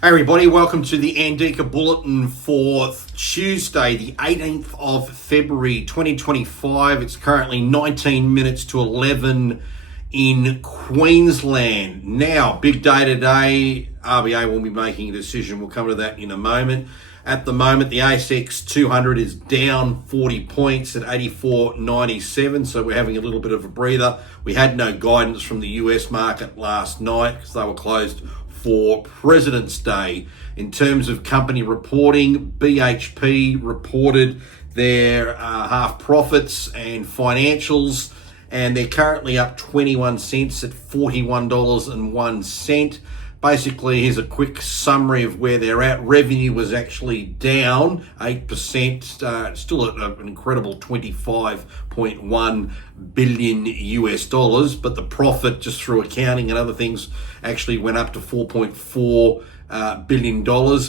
Hey everybody, welcome to the ANDIKA Bulletin for Tuesday, the 18th of February 2025. It's currently 19 minutes to 11 in Queensland. Now, big day today. RBA will be making a decision. We'll come to that in a moment. At the moment, the ASX 200 is down 40 points at 84.97, so we're having a little bit of a breather. We had no guidance from the US market last night because they were closed for President's Day. In terms of company reporting, BHP reported their half profits and financials, and they're currently up 21 cents at $41.01. Basically, here's a quick summary of where they're at. Revenue was actually down 8%, still at an incredible 25.1 billion US dollars, but the profit, just through accounting and other things, actually went up to $4.4 billion.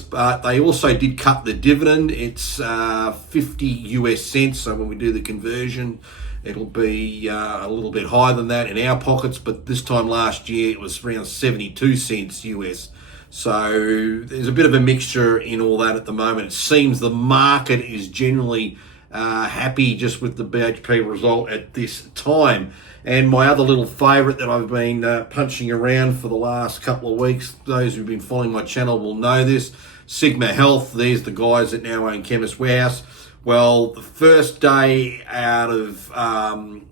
But they also did cut the dividend. It's 50 US cents, so when we do the conversion, it'll be a little bit higher than that in our pockets, but this time last year it was around 72 cents US. So there's a bit of a mixture in all that at the moment. It seems the market is generally happy just with the BHP result at this time. And my other little favourite that I've been punching around for the last couple of weeks, those who've been following my channel will know this, Sigma Health. There's the guys that now own Chemist Warehouse. Well, the first day out of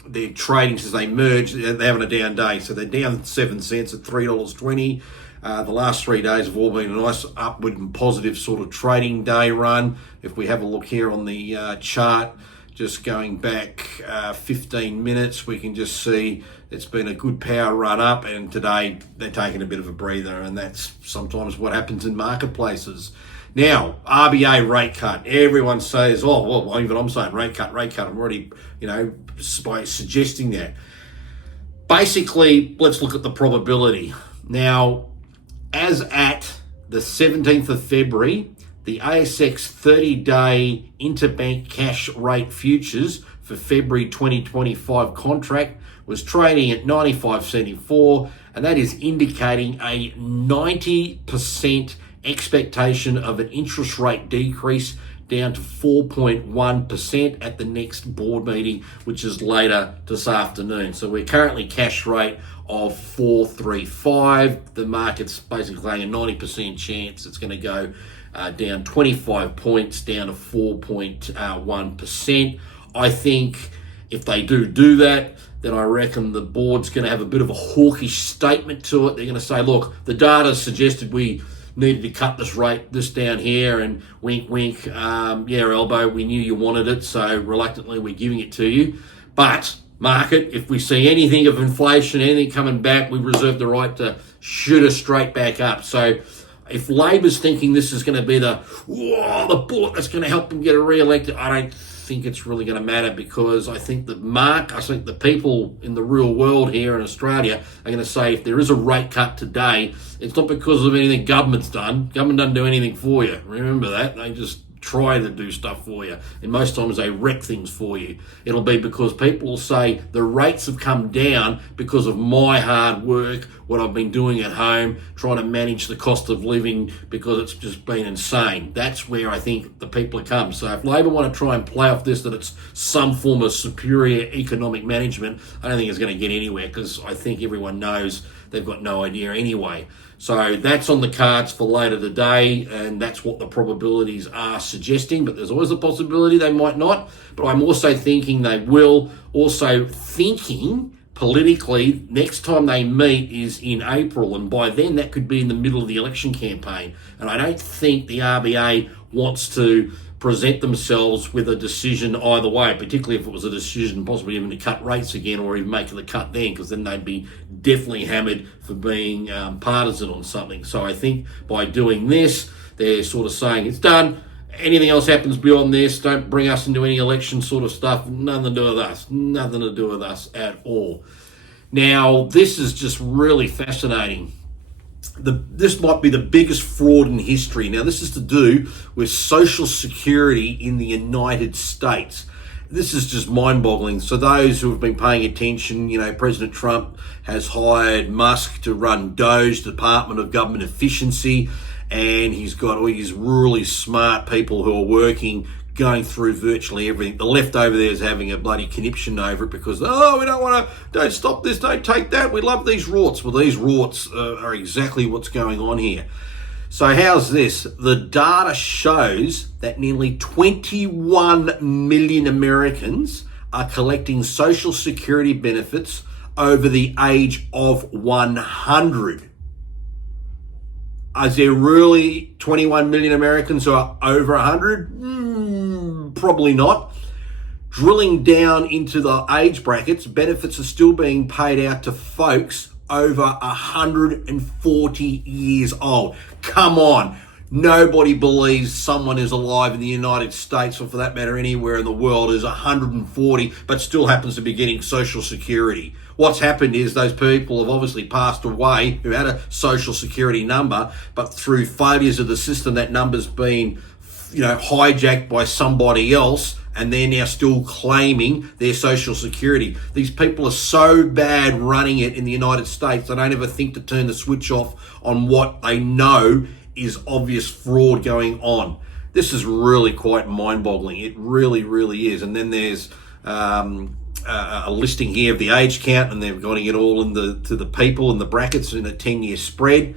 their trading since they merged, they're having a down day. So they're down 7 cents at $3.20. The last 3 days have all been a nice upward and positive sort of trading day run. If we have a look here on the chart, just going back 15 minutes, we can just see it's been a good power run up, and today they're taking a bit of a breather, and that's sometimes what happens in marketplaces. Now, RBA rate cut. Everyone says, oh, well, even I'm saying rate cut. I'm already, by suggesting that. Basically, let's look at the probability. Now, as at the 17th of February, the ASX 30-day interbank cash rate futures for February 2025 contract was trading at 95.74, and that is indicating a 90% expectation of an interest rate decrease down to 4.1% at the next board meeting, which is later this afternoon. So we're currently cash rate of 4.35. The market's basically saying a 90% chance it's going to go down 25 points down to 4.1%. I think if they do that, then I reckon the board's going to have a bit of a hawkish statement to it. They're going to say, look, the data suggested we needed to cut this down here, and wink, wink, yeah, elbow, we knew you wanted it, so reluctantly we're giving it to you. But market, if we see anything of inflation, anything coming back, we reserve the right to shoot us straight back up. So if Labor's thinking this is going to be the bullet that's going to help them get re-elected, I don't think it's really going to matter, because I think the people in the real world here in Australia are going to say if there is a rate cut today, it's not because of anything government's done. Government doesn't do anything for you. Remember that. They just try to do stuff for you, and most times they wreck things for you. It'll be because people will say the rates have come down because of my hard work, what I've been doing at home, trying to manage the cost of living, because it's just been insane. That's where I think the people have come. So if Labor want to try and play off this, that it's some form of superior economic management, I don't think it's going to get anywhere, because I think everyone knows they've got no idea anyway. So that's on the cards for later today, and that's what the probabilities are suggesting. But there's always a possibility they might not. But I'm also thinking they will. Also thinking politically, next time they meet is in April, and by then that could be in the middle of the election campaign. And I don't think the RBA wants to present themselves with a decision either way, particularly if it was a decision possibly even to cut rates again, or even make the cut then, because then they'd be definitely hammered for being partisan on something. So I think by doing this, they're sort of saying it's done. Anything else happens beyond this, don't bring us into any election sort of stuff. Nothing to do with us. Nothing to do with us at all. Now, this is just really fascinating. This might be the biggest fraud in history. Now, this is to do with Social Security in the United States. This is just mind-boggling. So those who have been paying attention, President Trump has hired Musk to run DOGE, Department of Government Efficiency, and he's got all these really smart people who are working, going through virtually everything. The left over there is having a bloody conniption over it because, oh, we don't stop this, don't take that, we love these rorts. Well, these rorts are exactly what's going on here. So how's this? The data shows that nearly 21 million Americans are collecting Social Security benefits over the age of 100. Is there really 21 million Americans who are over 100? Probably not. Drilling down into the age brackets, benefits are still being paid out to folks over 140 years old. Come on. Nobody believes someone is alive in the United States, or for that matter anywhere in the world, is 140 but still happens to be getting Social Security. What's happened is those people have obviously passed away who had a Social Security number, but through failures of the system, that number's been, hijacked by somebody else, and they're now still claiming their Social Security. These people are so bad running it in the United States, they don't ever think to turn the switch off on what they know is obvious fraud going on. This is really quite mind-boggling. It really, really is. And then there's a listing here of the age count, and they've got it all to the people in the brackets in a 10-year spread.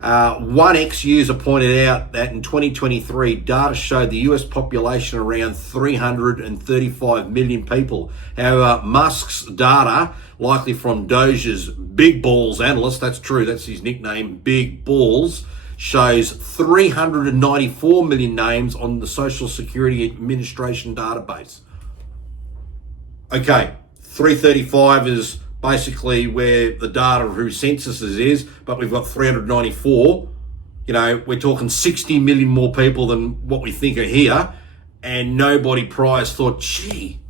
One ex-user pointed out that in 2023, data showed the US population around 335 million people. However, Musk's data, likely from Doge's Big Balls analyst, that's true, that's his nickname, Big Balls, shows 394 million names on the Social Security Administration database. Okay, 335 is basically where the data of who censuses is, but we've got 394. We're talking 60 million more people than what we think are here, and nobody prior thought, gee,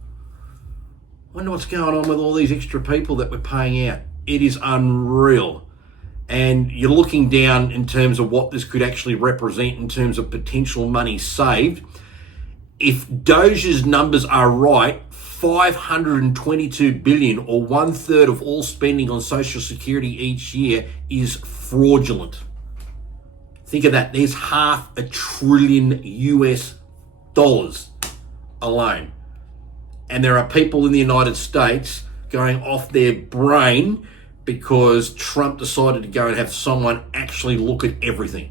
I wonder what's going on with all these extra people that we're paying out. It is unreal. And you're looking down in terms of what this could actually represent in terms of potential money saved. If Doge's numbers are right, 522 billion, or 1/3 of all spending on Social Security each year, is fraudulent. Think of that. There's $500 billion US alone. And there are people in the United States going off their brain because Trump decided to go and have someone actually look at everything.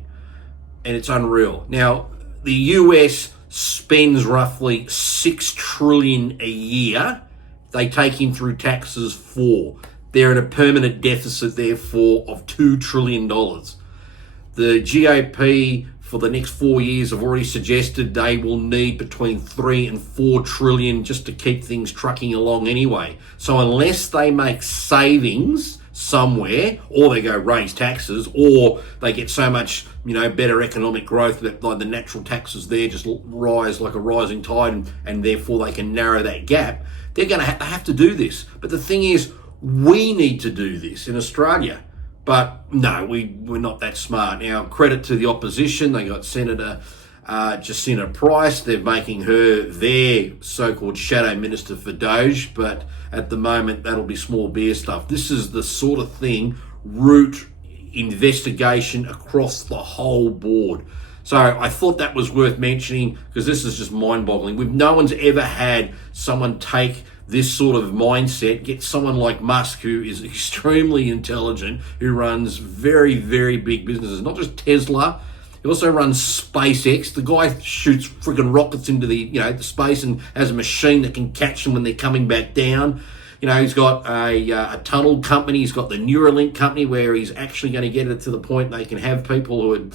And it's unreal. Now, the US spends roughly $6 trillion a year. They take in through taxes 4. They're in a permanent deficit, therefore, of $2 trillion. The GOP for the next 4 years have already suggested they will need between 3 and 4 trillion just to keep things trucking along anyway. So unless they make savings somewhere, or they go raise taxes, or they get so much, better economic growth that like the natural taxes there just rise like a rising tide, and therefore they can narrow that gap, they're going to have to do this. But the thing is, we need to do this in Australia. But no, we're not that smart. Now, credit to the opposition. They got Senator Jacinta Price. They're making her their so-called shadow minister for Doge. But at the moment, that'll be small beer stuff. This is the sort of thing, root investigation across the whole board. So I thought that was worth mentioning because this is just mind-boggling. No one's ever had someone take this sort of mindset, get someone like Musk, who is extremely intelligent, who runs very, very big businesses, not just Tesla. He also runs SpaceX. The guy shoots freaking rockets into the space and has a machine that can catch them when they're coming back down. He's got a tunnel company. He's got the Neuralink company where he's actually going to get it to the point they can have people who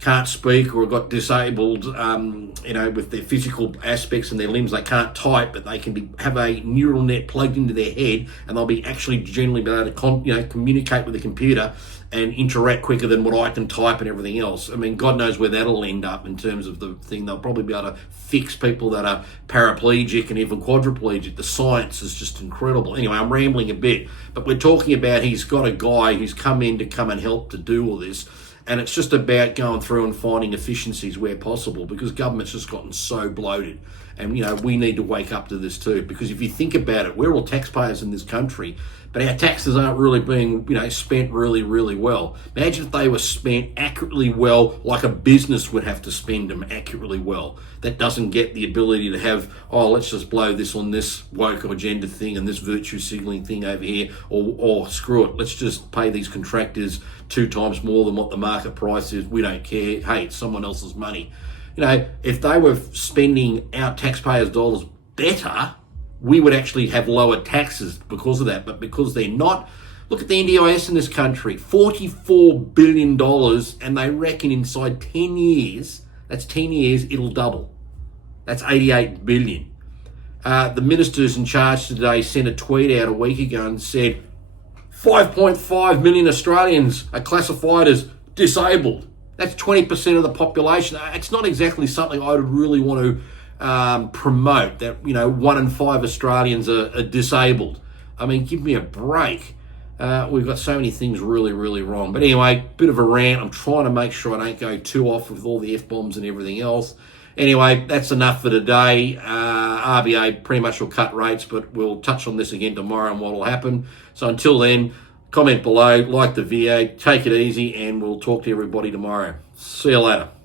can't speak or have got disabled, with their physical aspects and their limbs. They can't type, but they can have a neural net plugged into their head, and they'll be actually generally be able to communicate with the computer and interact quicker than what I can type and everything else. I mean, God knows where that'll end up in terms of the thing. They'll probably be able to fix people that are paraplegic and even quadriplegic. The science is just incredible. Anyway, I'm rambling a bit, but we're talking about he's got a guy who's come in to come and help to do all this. And it's just about going through and finding efficiencies where possible, because government's just gotten so bloated. And, we need to wake up to this too, because if you think about it, we're all taxpayers in this country, but our taxes aren't really being, spent really, really well. Imagine if they were spent accurately well, like a business would have to spend them accurately well. That doesn't get the ability to have, let's just blow this on this woke or gender thing and this virtue signaling thing over here, or screw it, let's just pay these contractors 2 times more than what the market price is. We don't care. Hey, it's someone else's money. If they were spending our taxpayers' dollars better, we would actually have lower taxes because of that. But because they're not, look at the NDIS in this country, $44 billion, and they reckon inside 10 years, that's 10 years, it'll double. That's $88 billion. The ministers in charge today sent a tweet out a week ago and said 5.5 million Australians are classified as disabled. That's 20% of the population. It's not exactly something I would really want to promote, that, 1 in 5 Australians are disabled. I mean, give me a break. We've got so many things really, really wrong. But anyway, bit of a rant. I'm trying to make sure I don't go too off with all the F-bombs and everything else. Anyway, that's enough for today. RBA pretty much will cut rates, but we'll touch on this again tomorrow and what will happen. So until then, comment below, like the video, take it easy, and we'll talk to everybody tomorrow. See you later.